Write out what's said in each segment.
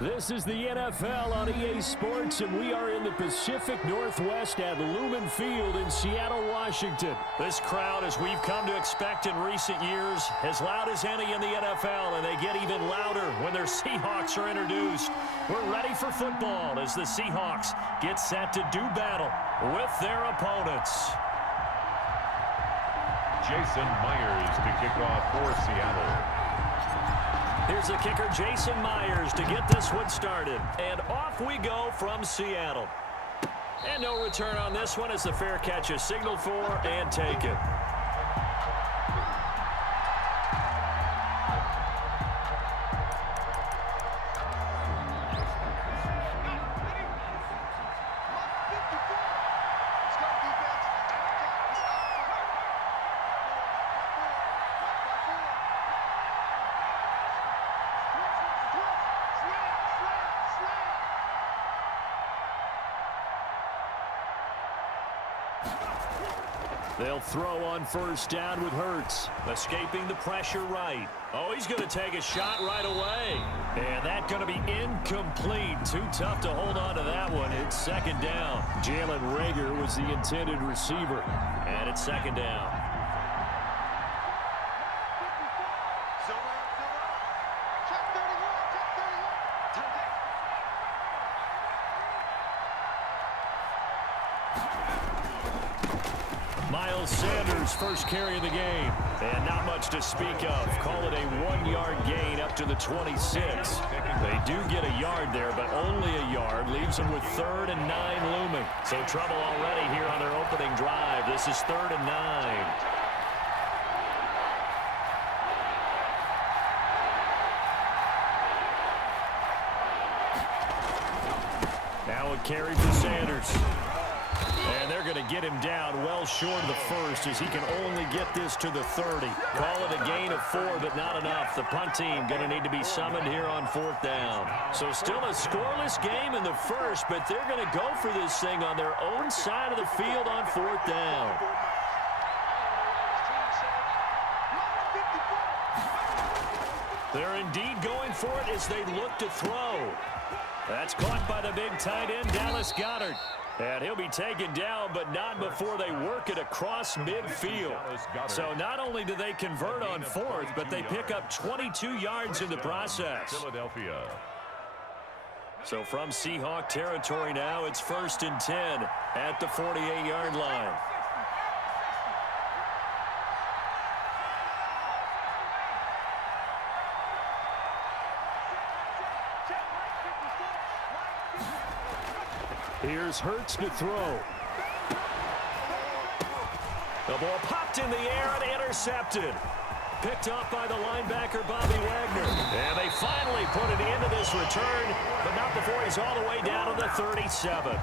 This is the NFL on EA Sports, and we are in the Pacific Northwest at Lumen Field in Seattle, Washington. This crowd, as we've come to expect in recent years, as loud as any in the NFL, and they get even louder when their Seahawks are introduced. We're ready for football as the Seahawks get set to do battle with their opponents. Jason Myers to kick off for Seattle. Here's the kicker, Jason Myers, to get this one started. And off we go from Seattle. And no return on this one as the fair catch is signaled for and taken. They'll throw on first down with Hurts. Escaping the pressure right. Oh, he's going to take a shot right away. And that's going to be incomplete. Too tough to hold on to that one. It's second down. Jalen Reagor was the intended receiver. And it's second down. Miles Sanders first carry of the game. And not much to speak of. Call it a 1-yard gain up to the 26. They do get a yard there, but only a yard. Leaves them with 3rd and 9 looming. So trouble already here on their opening drive. This is 3rd and 9. Now a carry for Sanders. And they're going to get him down well short of the first as he can only get this to the 30. Call it a gain of 4, but not enough. The punt team going to need to be summoned here on 4th down. So still a scoreless game in the first, but they're going to go for this thing on their own side of the field on 4th down. They're indeed going for it as they look to throw. That's caught by the big tight end, Dallas Goedert. And he'll be taken down, but not before they work it across midfield. So not only do they convert on 4th, but they pick up 22 yards in the process. Philadelphia. So from Seahawk territory now, it's 1st and 10 at the 48-yard line. Here's Hurts to throw. The ball popped in the air and intercepted. Picked up by the linebacker, Bobby Wagner. And they finally put an end to this return, but not before he's all the way down to the 37.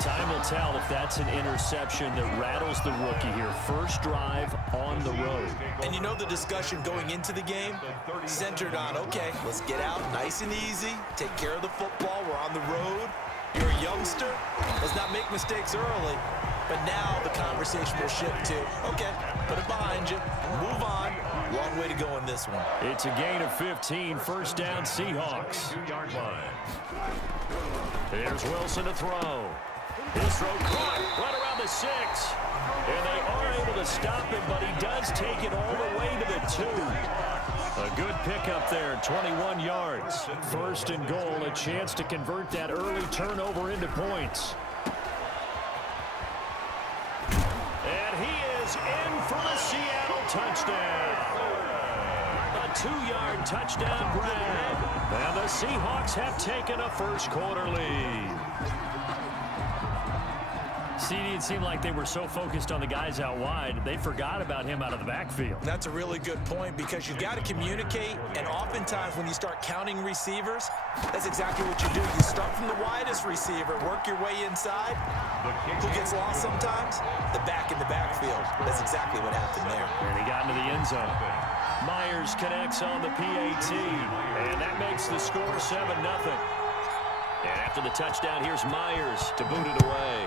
Time will tell if that's an interception that rattles the rookie here. First drive on the road. And you know the discussion going into the game centered on, okay, let's get out nice and easy, take care of the football, we're on the road. You're a youngster, let's not make mistakes early. But now the conversation will shift to, okay, put it behind you, move on. Long way to go in this one. It's a gain of 15, first down Seahawks. 2-yard line. Here's Wilson to throw. His throw caught right around the 6. And they are able to stop him, but he does take it all the way to the 2. A good pickup there, 21 yards. 1st and goal, a chance to convert that early turnover into points. And he is in for the Seattle touchdown. A 2-yard touchdown grab. And the Seahawks have taken a first quarter lead. CD, it seemed like they were so focused on the guys out wide, they forgot about him out of the backfield. That's a really good point because you've got to communicate, and oftentimes when you start counting receivers, that's exactly what you do. You start from the widest receiver, work your way inside. Who gets lost sometimes? The back in the backfield. That's exactly what happened there. And he got into the end zone. Myers connects on the PAT, and that makes the score 7-0. And after the touchdown, here's Myers to boot it away.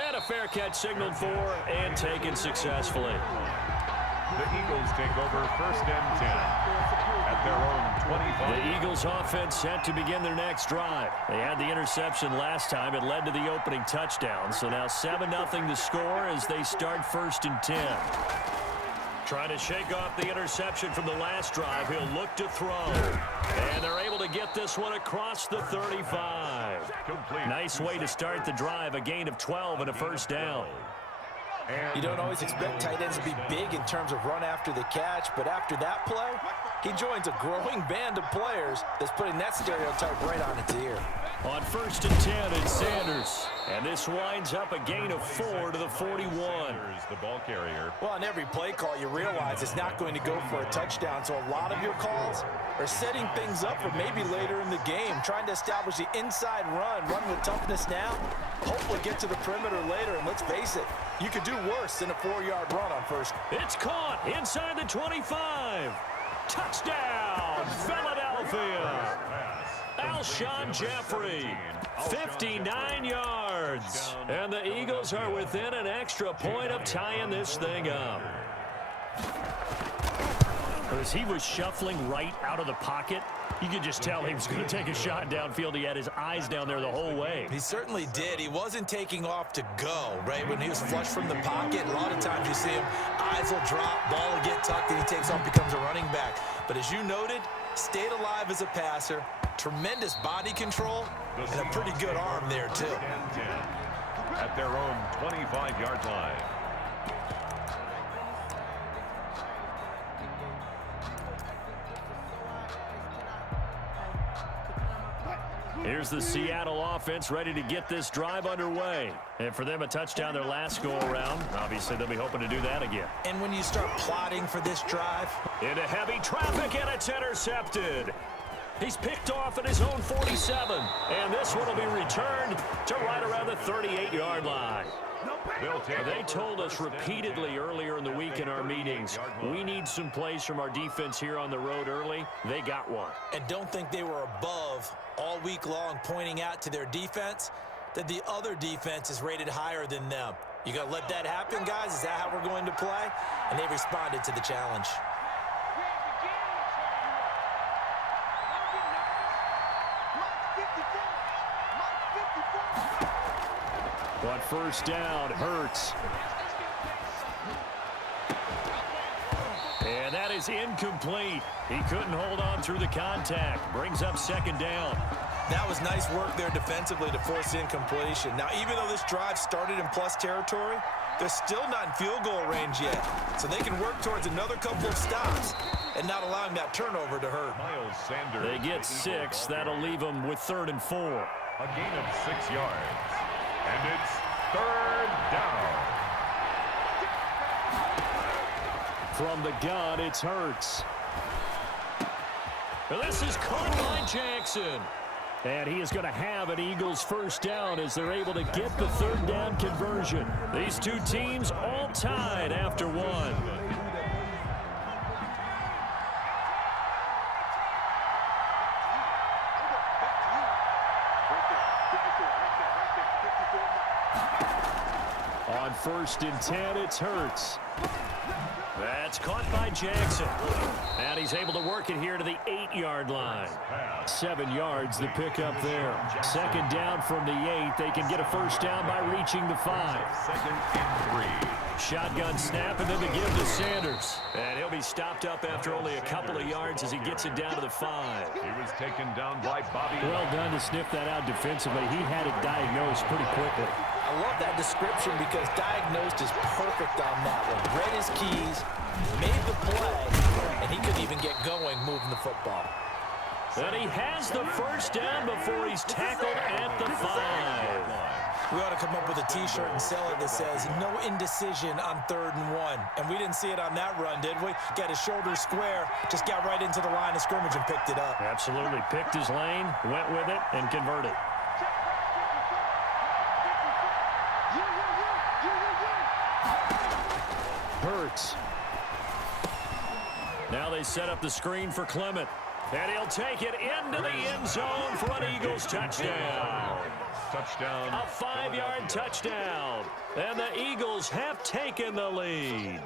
And a fair catch signaled for and taken successfully. The Eagles take over 1st and 10 at their own 25. The Eagles offense set to begin their next drive. They had the interception last time. It led to the opening touchdown. So now 7-0 to score as they start 1st and 10. Trying to shake off the interception from the last drive. He'll look to throw. And they're able to get this one across the 35. Complete. Nice way to start the drive. A gain of 12 and a 1st down. You don't always expect tight ends to be big in terms of run after the catch, but after that play, he joins a growing band of players that's putting that stereotype right on its ear. On 1st and 10, it's Sanders. And this winds up a gain of 4 to the 41. Sanders, the ball carrier. Well, on every play call, you realize it's not going to go for a touchdown, so a lot of your calls are setting things up for maybe later in the game, trying to establish the inside run with toughness now, hopefully get to the perimeter later, and let's face it, you could do worse than a 4-yard run on first. It's caught inside the 25. Touchdown, Philadelphia. Alshon Jeffrey, 59 yards. And the Eagles are within an extra point of tying this thing up. As he was shuffling right out of the pocket, you could just tell he was going to take a shot downfield. He had his eyes down there the whole way. He certainly did. He wasn't taking off to go, right? When he was flush from the pocket, a lot of times you see him, eyes will drop, ball will get tucked, and he takes off, becomes a running back. But as you noted, stayed alive as a passer, tremendous body control, and a pretty good arm there, too. At their own 25-yard line. Here's the Seattle offense ready to get this drive underway. And for them, a touchdown their last go-around. Obviously, they'll be hoping to do that again. And when you start plotting for this drive, into heavy traffic, and it's intercepted. He's picked off at his own 47. And this one will be returned to right around the 38-yard line. They told us repeatedly earlier in the week in our meetings, we need some plays from our defense here on the road early. They got one. And don't think they were above all week long pointing out to their defense that the other defense is rated higher than them. You got to let that happen, guys? Is that how we're going to play? And they responded to the challenge. But 1st down, Hurts. And that is incomplete. He couldn't hold on through the contact. Brings up 2nd down. That was nice work there defensively to force incompletion. Now, even though this drive started in plus territory, they're still not in field goal range yet. So they can work towards another couple of stops and not allowing that turnover to hurt. Miles Sanders. They get 6. That'll leave them with 3rd and 4. A gain of 6 yards. And it's 3rd down. From the gun, it's Hurts. This is caught by Jackson. And he is going to have an Eagles 1st down as they're able to get the 3rd down conversion. These two teams all tied after one. On 1st and 10, it's Hurts. That's caught by Jackson. And he's able to work it here to the 8-yard line. 7 yards the pickup there. 2nd down from the 8. They can get a 1st down by reaching the 5. 2nd and 3. Shotgun snap, and then the give to Sanders. And he'll be stopped up after only a couple of yards as he gets it down to the 5. He was taken down by Bobby. Well done to sniff that out defensively. He had it diagnosed pretty quickly. I love that description because diagnosed is perfect on that one. Read his keys, made the play, and he couldn't even get going moving the football. And he has the 1st down before he's tackled at the 5. We ought to come up with a T-shirt and sell it that says, no indecision on 3rd and 1. And we didn't see it on that run, did we? Got his shoulder square, just got right into the line of scrimmage and picked it up. Absolutely. Picked his lane, went with it, and converted. Hurts. Now they set up the screen for Clement. And he'll take it into the end zone for an Eagles touchdown. Touchdown. A 5-yard touchdown. And the Eagles have taken the lead.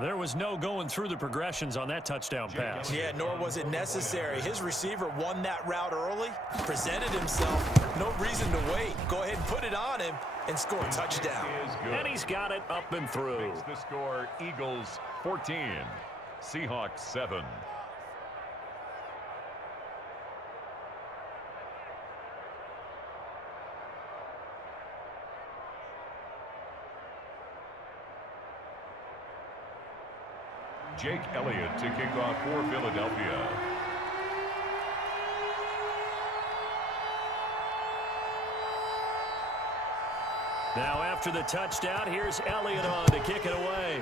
There was no going through the progressions on that touchdown pass. Yeah, nor was it necessary. His receiver won that route early, presented himself. No reason to wait. Go ahead and put it on him and score a touchdown. And he's got it up and through. Makes the score Eagles 14, Seahawks 7. Jake Elliott to kick off for Philadelphia. Now after the touchdown, here's Elliott on to kick it away.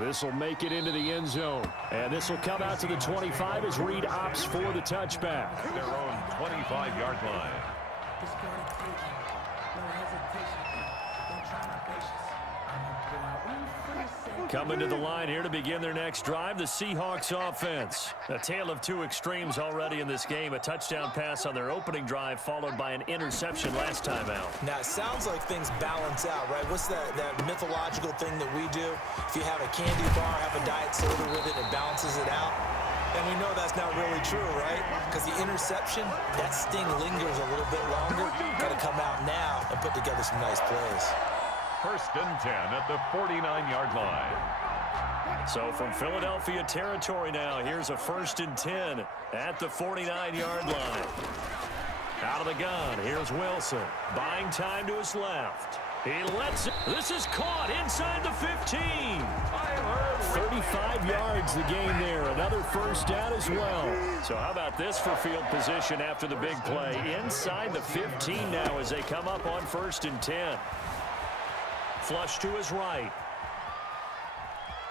This will make it into the end zone. And this will come out to the 25 as Reed opts for the touchback. Their own 25-yard line. Coming to the line here to begin their next drive, the Seahawks offense. A tale of two extremes already in this game. A touchdown pass on their opening drive followed by an interception last time out. Now, it sounds like things balance out, right? What's that mythological thing that we do? If you have a candy bar, have a diet soda with it, it balances it out. And we know that's not really true, right? Because the interception, that sting lingers a little bit longer. Got to come out now and put together some nice plays. 1st and 10 at the 49-yard line. So from Philadelphia territory now, here's a 1st and 10 at the 49-yard line. Out of the gun, here's Wilson. Buying time to his left. He lets it. This is caught inside the 15. 35 yards the gain there. Another 1st down as well. So how about this for field position after the big play? Inside the 15 now as they come up on 1st and 10. Flush to his right.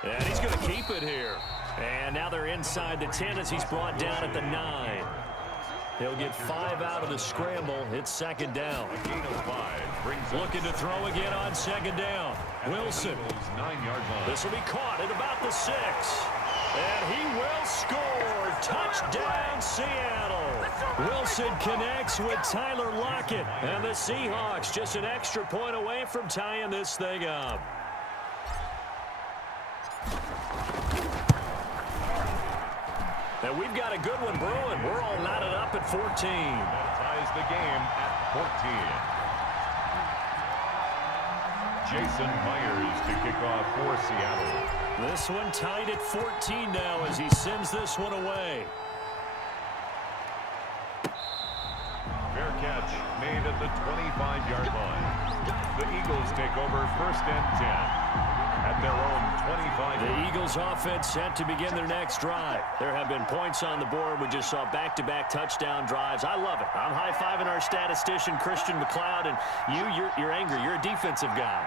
And he's going to keep it here. And now they're inside the 10 as he's brought down at the 9. He'll get 5 out of the scramble. It's 2nd down. Looking to throw again on 2nd down. Wilson. 9-yard line. This will be caught at about the 6. And he will score. Touchdown, Seattle. Wilson connects with Tyler Lockett. And the Seahawks just an extra point away from tying this thing up. And we've got a good one brewing. We're all knotted up at 14. That ties the game at 14. Jason Myers to kick off for Seattle. This one tied at 14 now as he sends this one away. Fair catch made at the 25-yard line. The Eagles take over 1st and 10 at their own 25. The Eagles offense set to begin their next drive. There have been points on the board. We just saw back-to-back touchdown drives. I love it. I'm high-fiving our statistician, Christian McLeod, and you're angry. You're a defensive guy.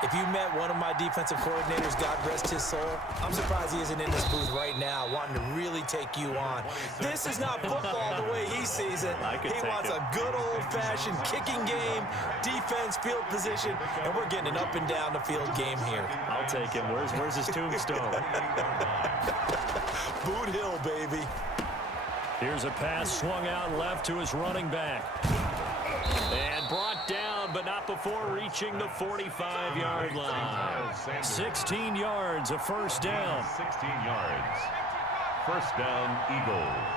If you met one of my defensive coordinators, God rest his soul, I'm surprised he isn't in this booth right now wanting to really take you on. This is not football the way he sees it. He wants a good old-fashioned kicking game, defense, field position, and we're getting an up-and-down-the-field game here. I'll take him. Where's his tombstone? Boot Hill, baby. Here's a pass swung out left to his running back. And brought down, but not before reaching the 45-yard line. 16 yards, a 1st down. 16 yards. 1st down, Eagles.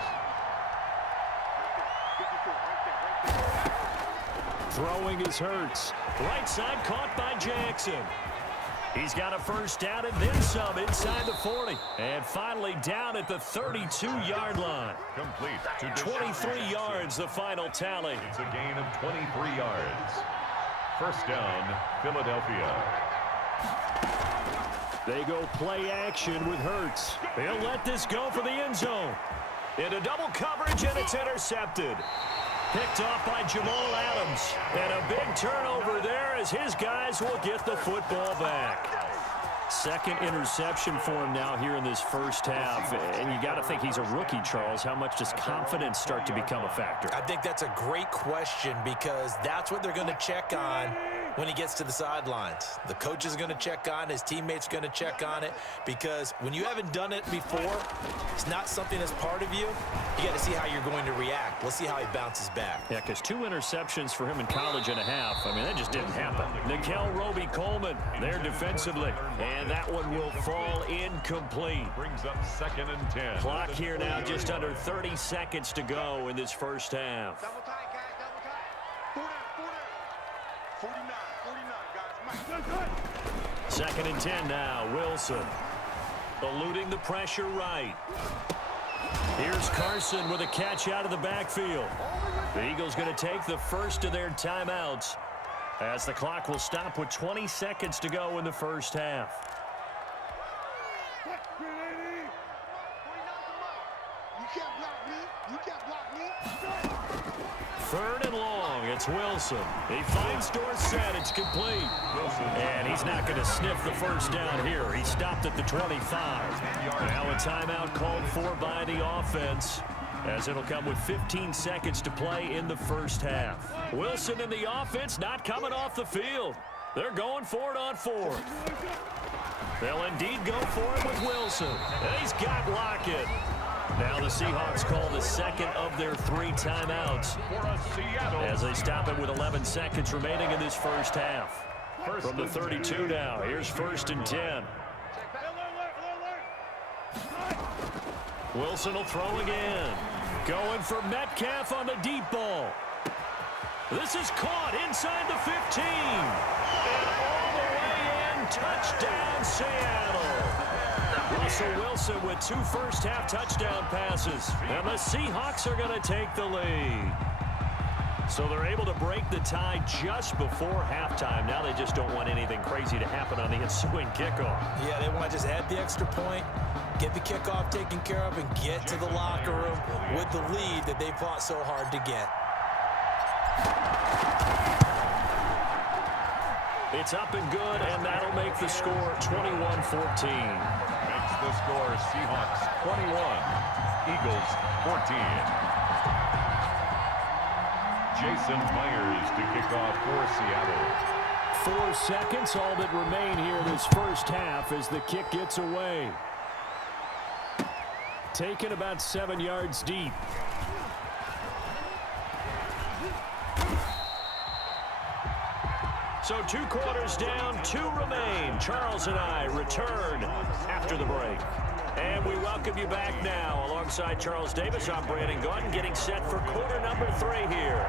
Throwing is Hurts. Right side caught by Jackson. He's got a 1st down and then some inside the 40. And finally down at the 32-yard line. Complete to 23 yards, the final tally. It's a gain of 23 yards. 1st down, Philadelphia. They go play action with Hurts. He'll let this go for the end zone. Into double coverage, and it's intercepted. Picked off by Jamal Adams. And a big turnover there as his guys will get the football back. 2nd interception for him now here in this 1st half. And you got to think he's a rookie, Charles. How much does confidence start to become a factor? I think that's a great question because that's what they're going to check on when he gets to the sidelines. The coach is going to check on it. His teammates are going to check on it, because when you haven't done it before, it's not something that's part of you. You got to see how you're going to react. Let's see how he bounces back. Yeah, because 2 interceptions for him in college and a half. I mean, that just didn't happen. Nickel Roby-Coleman there defensively. And that one will fall incomplete. Brings up 2nd and 10. Clock here now, just under 30 seconds to go in this first half. Double tight, guys, double tight. 49, guys. 2nd and 10 now. Wilson eluding the pressure right. Here's Carson with a catch out of the backfield. The Eagles going to take the first of their timeouts as the clock will stop with 20 seconds to go in the first half. You can't block me. You can't block me. 3rd and long. It's Wilson. He finds Dorsett. It's complete. And he's not going to sniff the first down here. He stopped at the 25. Now a timeout called for by the offense, as it'll come with 15 seconds to play in the first half. Wilson and the offense not coming off the field. They're going for it on 4th. They'll indeed go for it with Wilson. And he's got Lockett. Now the Seahawks call the second of their 3 timeouts as they stop it with 11 seconds remaining in this first half. From the 32 now, here's 1st and 10. Wilson will throw again. Going for Metcalf on the deep ball. This is caught inside the 15. And all the way in, touchdown Seattle. Russell Wilson with 2 first-half touchdown passes. And the Seahawks are going to take the lead. So they're able to break the tie just before halftime. Now they just don't want anything crazy to happen on the ensuing kickoff. Yeah, they want to just add the extra point, get the kickoff taken care of, and get to the locker room with the lead that they fought so hard to get. It's up and good, and that'll make the score 21-14. Makes the score Seahawks 21, Eagles 14. Jason Myers to kick off for Seattle. 4 seconds, all that remain here in this first half as the kick gets away. Taken about 7 yards deep. So 2 quarters down, 2 remain. Charles and I return after the break. And we welcome you back now. Alongside Charles Davis, I'm Brandon Gaudin, getting set for quarter number 3 here.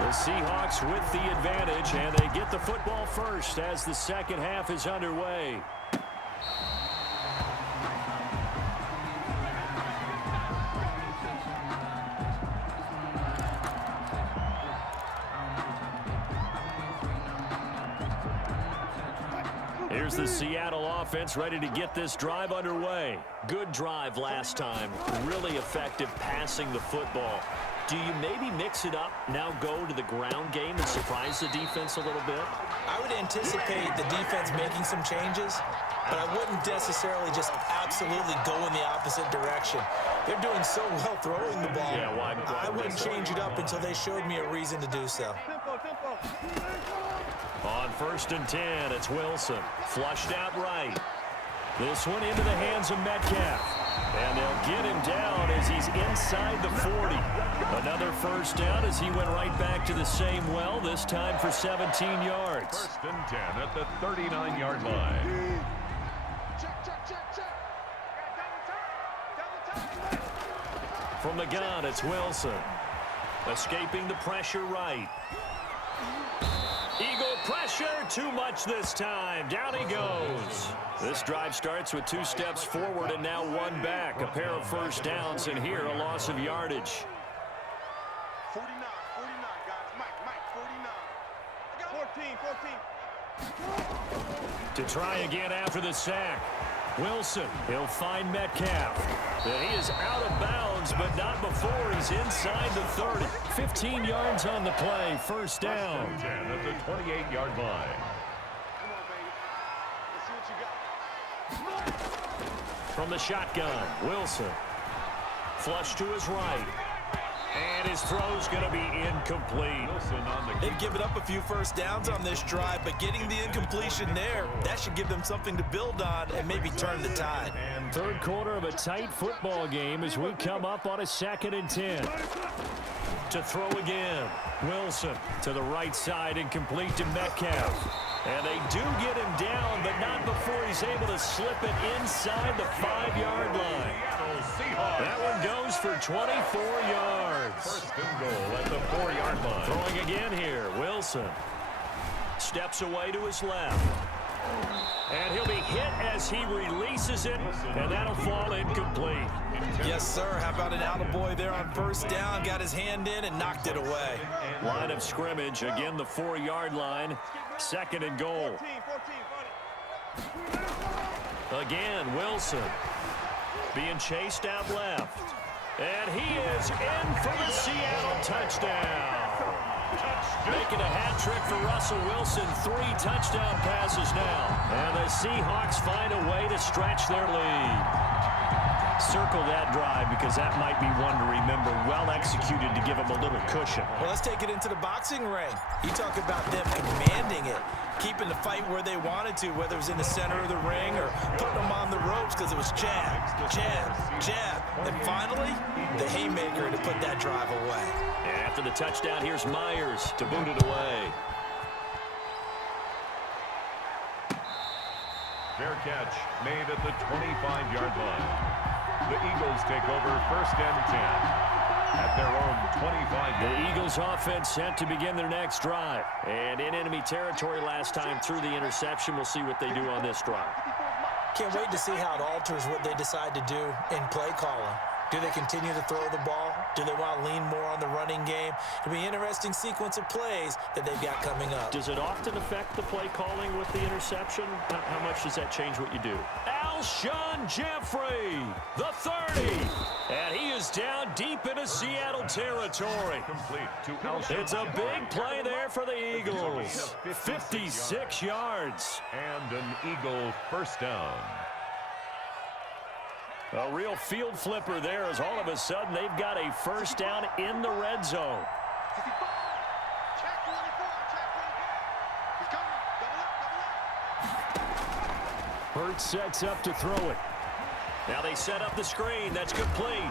The Seahawks with the advantage, and they get the football first as the second half is underway. Here's the Seattle offense ready to get this drive underway. Good drive last time. Really effective passing the football. Do you maybe mix it up, now go to the ground game and surprise the defense a little bit? I would anticipate the defense making some changes, but I wouldn't necessarily just absolutely go in the opposite direction. They're doing so well throwing the ball. Yeah, why I wouldn't change it up until they showed me a reason to do so. On 1st and 10, it's Wilson. Flushed out right. This one into the hands of Metcalf. And they'll get him down as he's inside the 40. Another first down as he went right back to the same well, this time for 17 yards. 1st and 10 at the 39-yard line. From the gun, it's Wilson. Escaping the pressure right. Eagle pressure, too much this time. Down he goes. This drive starts with 2 steps forward and now 1 back. A pair of first downs, and here a loss of yardage. 49, guys. Mike, 49. 14. To try again after the sack. Wilson, he'll find Metcalf. And he is out of bounds, but not before he's inside the 30. 15 yards on the play, first down. 10 at the 28-yard line. Come on, baby. Let's see what you got. From the shotgun, Wilson. Flush to his right. And his throw's going to be incomplete. They've given up a few first downs on this drive, but getting the incompletion there, that should give them something to build on and maybe turn the tide. Third quarter of a tight football game as we come up on a 2nd and 10. To throw again. Wilson to the right side, incomplete to Metcalf. And they do get him down, but not before he's able to slip it inside the 5-yard line. That one goes for 24 yards. First and goal at the 4-yard line. Throwing again here. Wilson steps away to his left. And he'll be hit as he releases it, and that'll fall incomplete. Yes, sir. How about an attaboy there on first down? Got his hand in and knocked it away. Line of scrimmage, again the 4-yard line. 2nd and goal. Again, Wilson being chased out left. And he is in for the Seattle touchdown. Making a hat trick for Russell Wilson. 3 touchdown passes now. And the Seahawks find a way to stretch their lead. Circle that drive because that might be one to remember. Well executed to give them a little cushion. Well, let's take it into the boxing ring. You talk about them commanding it, keeping the fight where they wanted to, whether it was in the center of the ring or putting them on the ropes because it was jab, jab, jab. And finally, the haymaker to put that drive away. And after the touchdown, here's Myers to boot it away. Fair catch made at the 25-yard line. The Eagles take over 1st and 10 at their own 25-yard line. The Eagles offense set to begin their next drive. And in enemy territory last time through the interception. We'll see what they do on this drive. Can't wait to see how it alters what they decide to do in play calling. Do they continue to throw the ball? Do they want to lean more on the running game? It'll be an interesting sequence of plays that they've got coming up. Does it often affect the play calling with the interception? How much does that change what you do? Alshon Jeffrey, the 30. And he is down deep into Seattle territory. Complete to Alshon. It's a big play there for the Eagles. 56 yards. And an Eagle first down. A real field flipper there as all of a sudden they've got a first down in the red zone. Check 24. He's coming. Double up. Hurts sets up to throw it. Now they set up the screen. That's complete.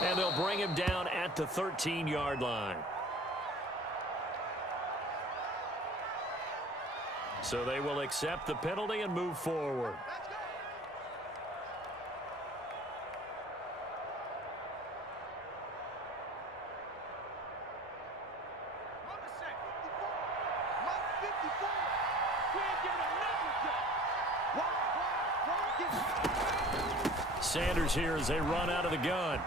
And they'll bring him down at the 13-yard line. So they will accept the penalty and move forward. Sanders here as they run out of the gun.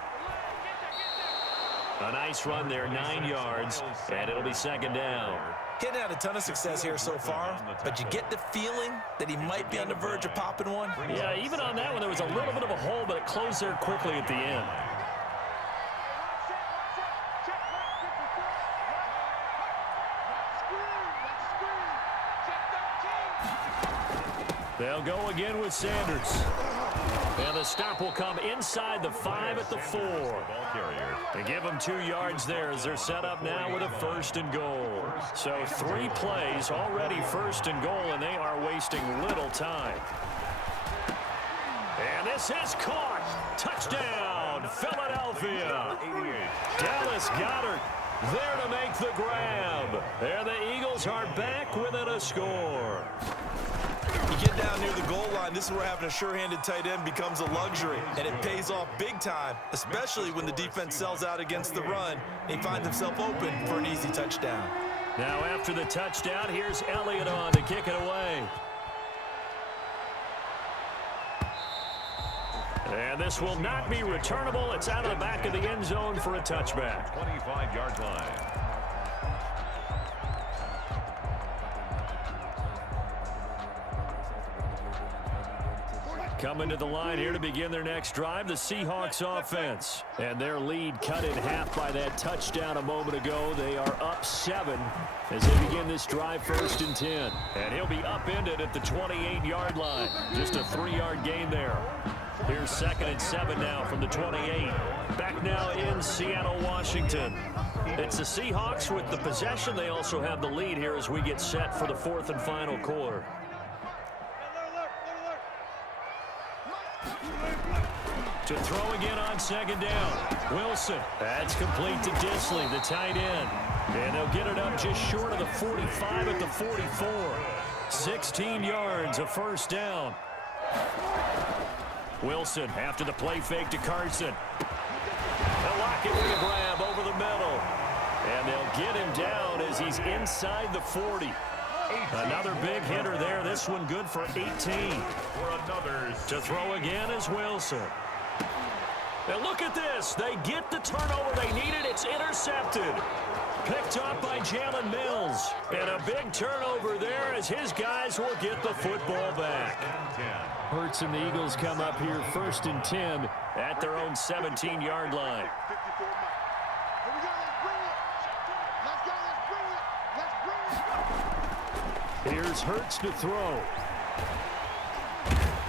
A nice run there, 9 yards, and it'll be 2nd down. He hadn't had a ton of success here so far, but you get the feeling that he might be on the verge of popping one. Yeah, even on that one, there was a little bit of a hole, but it closed there quickly at the end. They'll go again with Sanders. And the stop will come inside the 5 at the 4. They give them 2 yards there as they're set up now with a 1st and goal. So 3 plays already 1st and goal, and they are wasting little time. And this is caught. Touchdown, Philadelphia. Dallas Goedert there to make the grab. There the Eagles are back within a score. You get down near the goal line, this is where having a sure-handed tight end becomes a luxury, and it pays off big time, especially when the defense sells out against the run. He finds himself open for an easy touchdown. Now after the touchdown, here's Elliott on to kick it away. And this will not be returnable. It's out of the back of the end zone for a touchback. 25-yard line. Coming to the line here to begin their next drive, the Seahawks offense. And their lead cut in half by that touchdown a moment ago. They are up 7 as they begin this drive 1st and 10. And he'll be upended at the 28-yard line. Just a 3-yard gain there. Here's 2nd and 7 now from the 28. Back now in Seattle, Washington. It's the Seahawks with the possession. They also have the lead here as we get set for the 4th and final quarter. To throw again on 2nd down. Wilson. That's complete to Disley, the tight end. And they'll get it up just short of the 45 at the 44. 16 yards, a 1st down. Wilson after the play fake to Carson. They'll lock it with a grab over the middle. And they'll get him down as he's inside the 40. Another big hitter there. This one good for 18. To throw again is Wilson. Now look at this. They get the turnover they needed. It's intercepted. Picked up by Jalen Mills. And a big turnover there as his guys will get the football back. Hurts and the Eagles come up here 1st and 10 at their own 17-yard line. Here's Hurts to throw.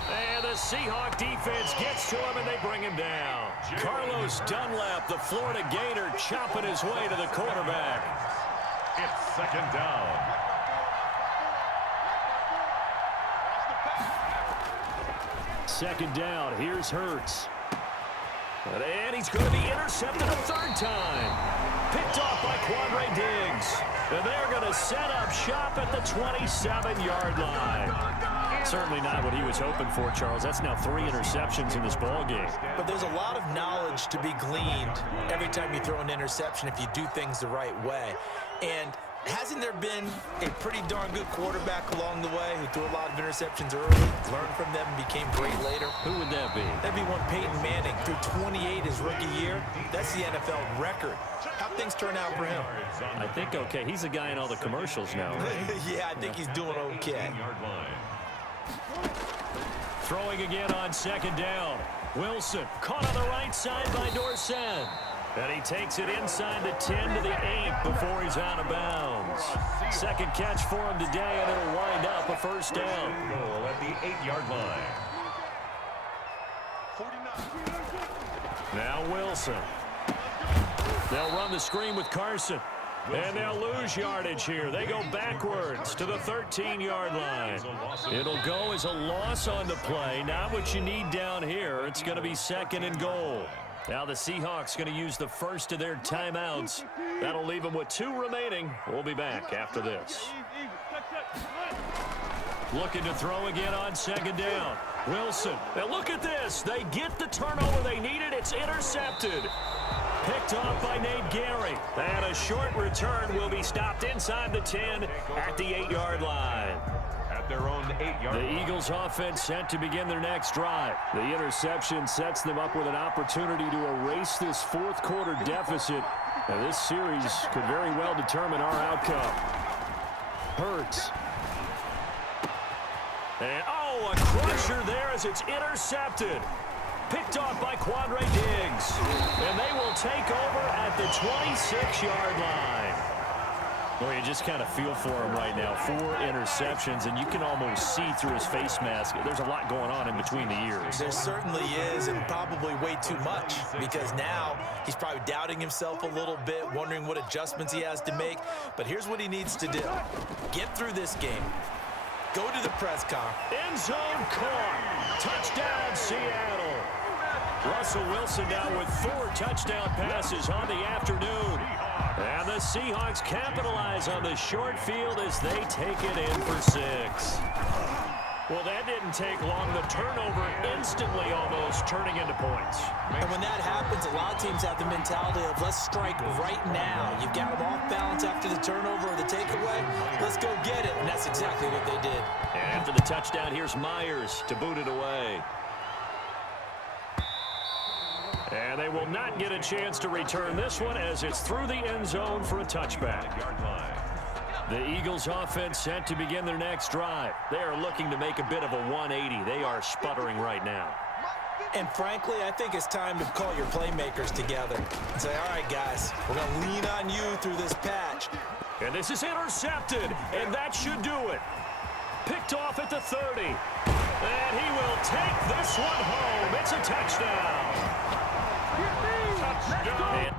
And the Seahawk defense gets to him, and they bring him down. Carlos Dunlap, the Florida Gator, chopping his way to the quarterback. It's 2nd down. Second down. Here's Hurts. And he's going to be intercepted a 3rd time. Picked off by Quandre Diggs. And they're going to set up shop at the 27-yard line. Certainly not what he was hoping for, Charles. That's now 3 interceptions in this ballgame. But there's a lot of knowledge to be gleaned every time you throw an interception if you do things the right way. And hasn't there been a pretty darn good quarterback along the way who threw a lot of interceptions early, learned from them, and became great later? Who would that be? That'd be one Peyton Manning. Threw 28 his rookie year. That's the NFL record. How'd things turn out for him? I think okay. He's a guy in all the commercials now, right? Yeah, I think he's doing okay. Throwing again on 2nd down. Wilson caught on the right side by Dorsett. And he takes it inside the 10 to the 8 before he's out of bounds. 2nd catch for him today, and it'll wind up a 1st down. Goal at the 8-yard line. Now Wilson. They'll run the screen with Carson. And they'll lose yardage here. They go backwards to the 13-yard line. It'll go as a loss on the play. Not what you need down here. It's going to be 2nd and goal. Now the Seahawks going to use the first of their timeouts. That'll leave them with 2 remaining. We'll be back after this. Looking to throw again on 2nd down. Wilson. Now look at this. They get the turnover they needed. It's intercepted. Picked off by Nate Gary. And a short return will be stopped inside the 10 at the 8-yard line. At their own 8-yard line. The Eagles offense set to begin their next drive. The interception sets them up with an opportunity to erase this 4th quarter deficit. And this series could very well determine our outcome. Hurts. And oh, a crusher there as it's intercepted. Picked off by Quandre Diggs. And they will take over at the 26-yard line. Well, you just kind of feel for him right now. 4 interceptions, and you can almost see through his face mask. There's a lot going on in between the ears. There certainly is, and probably way too much, because now he's probably doubting himself a little bit, wondering what adjustments he has to make. But here's what he needs to do. Get through this game. Go to the press conference. End zone caught. Touchdown, Seattle. Russell Wilson now with 4 touchdown passes on the afternoon. And the Seahawks capitalize on the short field as they take it in for 6. Well, that didn't take long. The turnover instantly almost turning into points. And when that happens, a lot of teams have the mentality of let's strike right now. You've got them off balance after the turnover or the takeaway. Let's go get it. And that's exactly what they did. And after the touchdown, here's Myers to boot it away. And they will not get a chance to return this one as it's through the end zone for a touchback. The Eagles offense set to begin their next drive. They are looking to make a bit of a 180. They are sputtering right now. And frankly, I think it's time to call your playmakers together and say, all right, guys, we're going to lean on you through this patch. And this is intercepted, and that should do it. Picked off at the 30. And he will take this one home. It's a touchdown. Touchdown. And